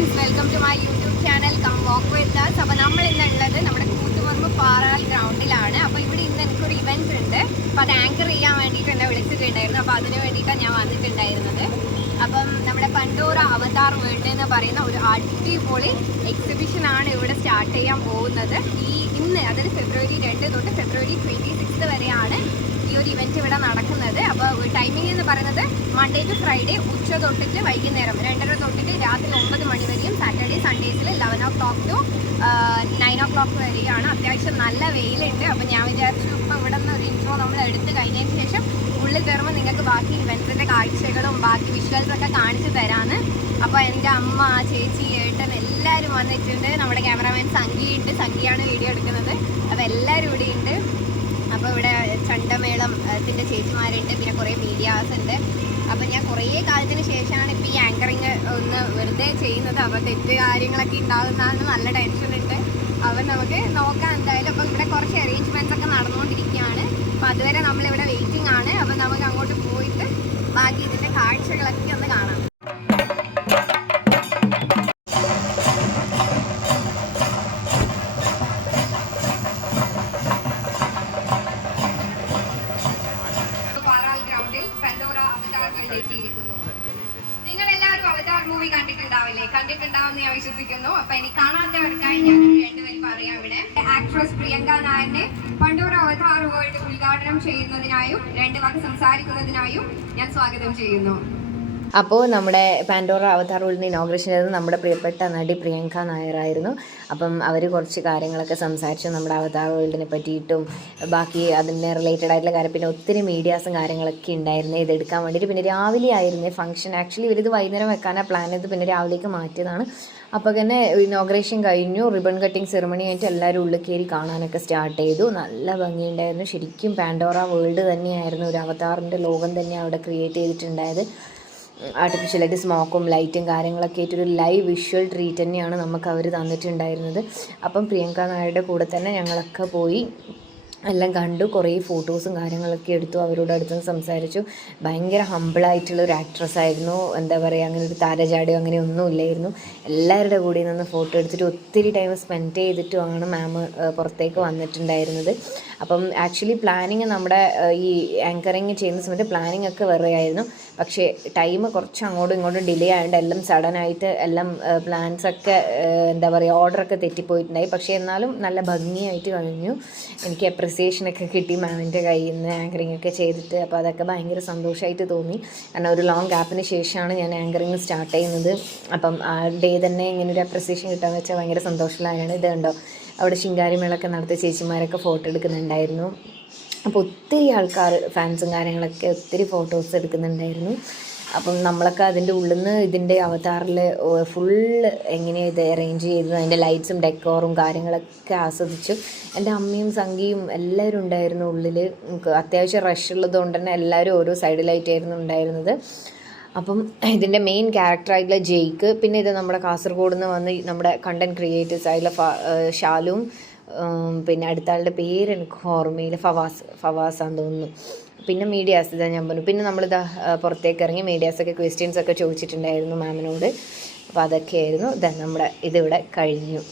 Friends welcome to my YouTube channel come walk with Das അപ്പോൾ നമ്മൾ ഇന്നുള്ളത് നമ്മുടെ കൂത്തുപറമ്പ് പാറാൽ ഗ്രൗണ്ടിലാണ്. അപ്പോൾ ഇവിടെ ഇന്ന് എനിക്കൊരു ഇവന്റ് ഉണ്ട്. അപ്പോൾ അത് ആങ്കർ ചെയ്യാൻ വേണ്ടിയിട്ട് എന്നെ വിളിച്ചിട്ടുണ്ടായിരുന്നു. അപ്പോൾ അതിന് വേണ്ടിയിട്ടാണ് ഞാൻ വന്നിട്ടുണ്ടായിരുന്നത്. അപ്പം നമ്മുടെ പണ്ടൂർ അവതാർ വേൾഡ് എന്ന് പറയുന്ന ഒരു അടിപൊളി എക്സിബിഷനാണ് ഇവിടെ സ്റ്റാർട്ട് ചെയ്യാൻ പോകുന്നത്. ഈ ഇന്ന് അതായത് ഫെബ്രുവരി രണ്ട് തൊട്ട് ഫെബ്രുവരി ട്വന്റി സിക്സ് വരെയാണ് ഈ ഒരു ഇവന്റ് ഇവിടെ നടക്കുന്നത്. അപ്പോൾ ടൈമിംഗ് എന്ന് പറയുന്നത് മൺഡേ ടു ഫ്രൈഡേ ഉച്ച തൊട്ടിട്ട് വൈകുന്നേരം രണ്ടര രാത്രി ഒമ്പത് മണി വരെയും Saturday സൺഡേസിൽ eleven o'clock to nine o'clock വരെയാണ്. അത്യാവശ്യം നല്ല വെയിലുണ്ട്. അപ്പോൾ ഞാൻ വിചാരിച്ചു ഇപ്പോൾ ഇവിടെ നിന്ന് ഒരു ഇൻട്രോ നമ്മൾ എടുത്ത് കഴിഞ്ഞതിന് ശേഷം ഉള്ളിൽ കയറുമ്പോൾ നിങ്ങൾക്ക് ബാക്കി ഇവൻസിന്റെ കാഴ്ചകളും ബാക്കി വിഷ്വൽസ് ഒക്കെ കാണിച്ചു തരാമെന്ന് അപ്പോൾ എന്റെ അമ്മ ചേച്ചി ഏട്ടൻ എല്ലാവരും വന്നിട്ടുണ്ട്. നമ്മുടെ ക്യാമറാമാൻ ഉണ്ട്. സംഗിയാണ് വീഡിയോ എടുക്കുന്നത്. അപ്പോൾ എല്ലാവരും ഇവിടെ ഉണ്ട്. അപ്പോൾ ഇവിടെ ചണ്ടമേളം ത്തിന്റെ ചേച്ചിമാരുണ്ട്. പിന്നെ കുറേ മീഡിയാസ് ഉണ്ട്. അപ്പം ഞാൻ കുറേ കാലത്തിന് ശേഷമാണ് ഇപ്പോൾ ഈ ആങ്കറിങ് ഒന്ന് വെറുതെ ചെയ്യുന്നത്. അപ്പോൾ തെറ്റ് കാര്യങ്ങളൊക്കെ ഉണ്ടാകുന്നതാണ് നല്ല ടെൻഷൻ ഉണ്ട്. അപ്പം നമുക്ക് നോക്കാം നിങ്ങൾ എല്ലാവരും അവതാർ മൂവി കണ്ടിട്ടുണ്ടാവില്ലേ? കണ്ടിട്ടുണ്ടാവുമെന്ന് ഞാൻ വിശ്വസിക്കുന്നു. അപ്പൊ ഇനി കാണാത്തവർക്കായി ഞാൻ രണ്ടുപേരും പറയാം ഇവിടെ. ആക്ട്രസ് പ്രിയങ്ക നായന്റെ പണ്ടൂർ അവതാർ വേൾഡ് ഉദ്ഘാടനം ചെയ്യുന്നതിനായും രണ്ട് വാക്ക് സംസാരിക്കുന്നതിനായും ഞാൻ സ്വാഗതം ചെയ്യുന്നു. അപ്പോൾ നമ്മുടെ പാൻഡോറ അവതാർ ഉള്ളിൽ ഇനോഗ്രേഷൻ ചെയ്തത് നമ്മുടെ പ്രിയപ്പെട്ട നടി പ്രിയങ്ക നായറായിരുന്നു അപ്പം അവർ കുറച്ച് കാര്യങ്ങളൊക്കെ സംസാരിച്ചു. നമ്മുടെ അവതാർ വേൾഡിനെ പറ്റിയിട്ടും ബാക്കി അതിന് റിലേറ്റഡ് ആയിട്ടുള്ള കാര്യം പിന്നെ ഒത്തിരി മീഡിയാസും കാര്യങ്ങളൊക്കെ ഉണ്ടായിരുന്നു. ഇതെടുക്കാൻ വേണ്ടിയിട്ട് പിന്നെ രാവിലെ ആയിരുന്നു ഫംഗ്ഷൻ ആക്ച്വലി ഇവരിത് വൈകുന്നേരം വെക്കാനാണ് പ്ലാൻ ചെയ്ത് പിന്നെ രാവിലേക്ക് മാറ്റിയതാണ്. അപ്പോൾ തന്നെ ഇനോഗ്രേഷൻ കഴിഞ്ഞു. റിബൺ കട്ടിങ് സെറമണി ആയിട്ട് എല്ലാവരും ഉള്ളിൽ കയറി കാണാനൊക്കെ സ്റ്റാർട്ട് ചെയ്തു. നല്ല ഭംഗിയുണ്ടായിരുന്നു. ശരിക്കും പാൻഡോറ വേൾഡ് തന്നെയായിരുന്നു. ഒരു അവതാറിന്റെ ലോകം തന്നെ അവിടെ ക്രിയേറ്റ് ചെയ്തിട്ടുണ്ടായത്. ആർട്ടിഫിഷ്യലായിട്ട് സ്മോക്കും ലൈറ്റും കാര്യങ്ങളൊക്കെ ആയിട്ടൊരു ലൈവ് വിഷ്വൽ ട്രീറ്റ് തന്നെയാണ് നമുക്ക് അവർ തന്നിട്ടുണ്ടായിരുന്നത്. അപ്പം പ്രിയങ്ക നായരുടെ കൂടെ തന്നെ ഞങ്ങളൊക്കെ പോയി എല്ലാം കണ്ടു. കുറേ ഫോട്ടോസും കാര്യങ്ങളൊക്കെ എടുത്തു. അവരോട് അടുത്ത് സംസാരിച്ചു. ഭയങ്കര ഹമ്പിളായിട്ടുള്ള ഒരു ആക്ട്രസ് ആയിരുന്നു. എന്താ പറയുക അങ്ങനെ ഒരു താരജാടിയോ അങ്ങനെ ഒന്നും ഇല്ലായിരുന്നു. എല്ലാവരുടെ കൂടെ നിന്ന് ഫോട്ടോ എടുത്തിട്ട് ഒത്തിരി ടൈം സ്പെൻഡ് ചെയ്തിട്ടുമാണ് മാം പുറത്തേക്ക് വന്നിട്ടുണ്ടായിരുന്നത്. അപ്പം ആക്ച്വലി പ്ലാനിങ് നമ്മുടെ ഈ ആങ്കറിങ് ചെയ്യുന്ന സമയത്ത് പ്ലാനിങ് ഒക്കെ വെറുതെ ആയിരുന്നു പക്ഷേ ടൈം കുറച്ച് അങ്ങോട്ടും ഇങ്ങോട്ടും ഡിലേ ആയതുകൊണ്ട് എല്ലാം സഡനായിട്ട് എല്ലാം പ്ലാൻസ് ഒക്കെ എന്താ പറയുക ഓർഡറൊക്കെ തെറ്റിപ്പോയിട്ടുണ്ടായി. പക്ഷേ എന്നാലും നല്ല ഭംഗിയായിട്ട് കഴിഞ്ഞു. എനിക്ക് അപ്രിസിയേഷൻ ഒക്കെ കിട്ടി മാമിന്റെ കയ്യിൽ നിന്ന് ആങ്കറിങ് ഒക്കെ ചെയ്തിട്ട്. അപ്പോൾ അതൊക്കെ ഭയങ്കര സന്തോഷമായിട്ട് തോന്നി. കാരണം ഒരു ലോങ് ഗ്യാപ്പിന് ശേഷമാണ് ഞാൻ ആങ്കറിങ് സ്റ്റാർട്ട് ചെയ്യുന്നത്. അപ്പം ആ ഡേ തന്നെ ഇങ്ങനെ ഒരു അപ്രിസിയേഷൻ കിട്ടാന്ന് വെച്ചാൽ ഭയങ്കര സന്തോഷമുള്ളതാണ് ഇത് കണ്ടോ? അവിടെ ശിങ്കാരിമേളൊക്കെ നടത്തിയ ചേച്ചിമാരൊക്കെ ഫോട്ടോ എടുക്കുന്നുണ്ടായിരുന്നു. അപ്പോൾ ഒത്തിരി ആൾക്കാർ ഫാൻസും കാര്യങ്ങളൊക്കെ ഒത്തിരി ഫോട്ടോസ് എടുക്കുന്നുണ്ടായിരുന്നു. അപ്പം നമ്മളൊക്കെ അതിന്റെ ഉള്ളിൽ നിന്ന് ഇതിന്റെ അവതാറിൽ ഫുള്ള് എങ്ങനെയാണ് ഇത് അറേഞ്ച് ചെയ്തത്? അതിന്റെ ലൈറ്റ്സും ഡെക്കോറും കാര്യങ്ങളൊക്കെ ആസ്വദിച്ചു. എന്റെ അമ്മയും സംഗിയും എല്ലാവരും ഉണ്ടായിരുന്നു ഉള്ളിൽ അത്യാവശ്യം റഷ് ഉള്ളതുകൊണ്ട് തന്നെ എല്ലാവരും ഓരോ സൈഡിലായിട്ടായിരുന്നു ഉണ്ടായിരുന്നത്. അപ്പം ഇതിന്റെ മെയിൻ ക്യാരക്ടറായിട്ടുള്ള ജെയ്ക്ക് പിന്നെ ഇത് നമ്മുടെ കാസർഗോഡ് നിന്ന് വന്ന് നമ്മുടെ കണ്ടന്റ് ക്രിയേറ്റേഴ്സ് ആയിട്ടുള്ള ഷാലും പിന്നെ അടുത്ത ആളുടെ പേര് എനിക്ക് ഓർമ്മയില്ല. ഫവാസ് ഫവാസാന്ന് തോന്നുന്നു. പിന്നെ മീഡിയാസ് ഇതാ ഞാൻ പറഞ്ഞു. പിന്നെ നമ്മളിതാ പുറത്തേക്ക് ഇറങ്ങി മീഡിയാസൊക്കെ ക്വസ്റ്റ്യൻസ് ഒക്കെ ചോദിച്ചിട്ടുണ്ടായിരുന്നു മാമിനോട് അപ്പോൾ അതൊക്കെയായിരുന്നു. ഇതാ നമ്മുടെ ഇതിവിടെ കഴിഞ്ഞു.